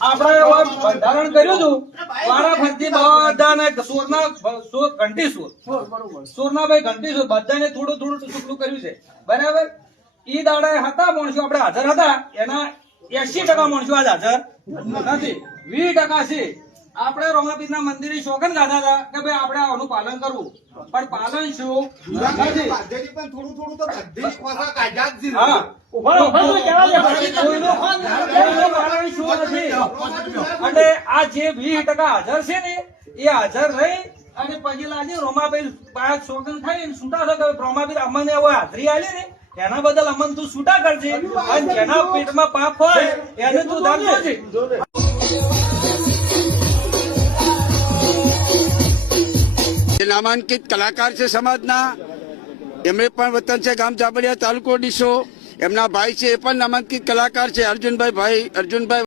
આપણે બંધારણ કર્યું હતું વારા ફરતી બધાને ઘંટી સુરના ભાઈ ઘંટી સુર બધાને થોડું થોડું ટુકડું કર્યું છે બરાબર. ઈ દાડે હતા માણસો આપણે હાજર હતા એના 80% માણસો આજ હાજર નથી. 20% છે. આપણે રોમાપીર ના મંદિરે શોખન ગાધા હતા કે ભાઈ આપણે આનું પાલન કરવું પણ પાલન શું નથી. હા કોઈનું પાલન શું નથી. અને આ જે 20% હાજર છે ને એ હાજર રહી અને પછી લાગે રોમાપીર પાયા શોખન થાય ને છૂટા થાય કે રોમાપીર અમને હવે હાજરી આલી ને એના બદલ અમને તું છૂટા કરજે અને જેના પેટમાં પાપ હોય એને તું દાન કરજે. નામાંકિત કલાકાર છે સમાજના, એમણે પણ વતન છે ગામ જાબડિયા તાલુકો ડીસો. એમના ભાઈ છે એ પણ નામાંકિત કલાકાર છે અર્જુનભાઈ.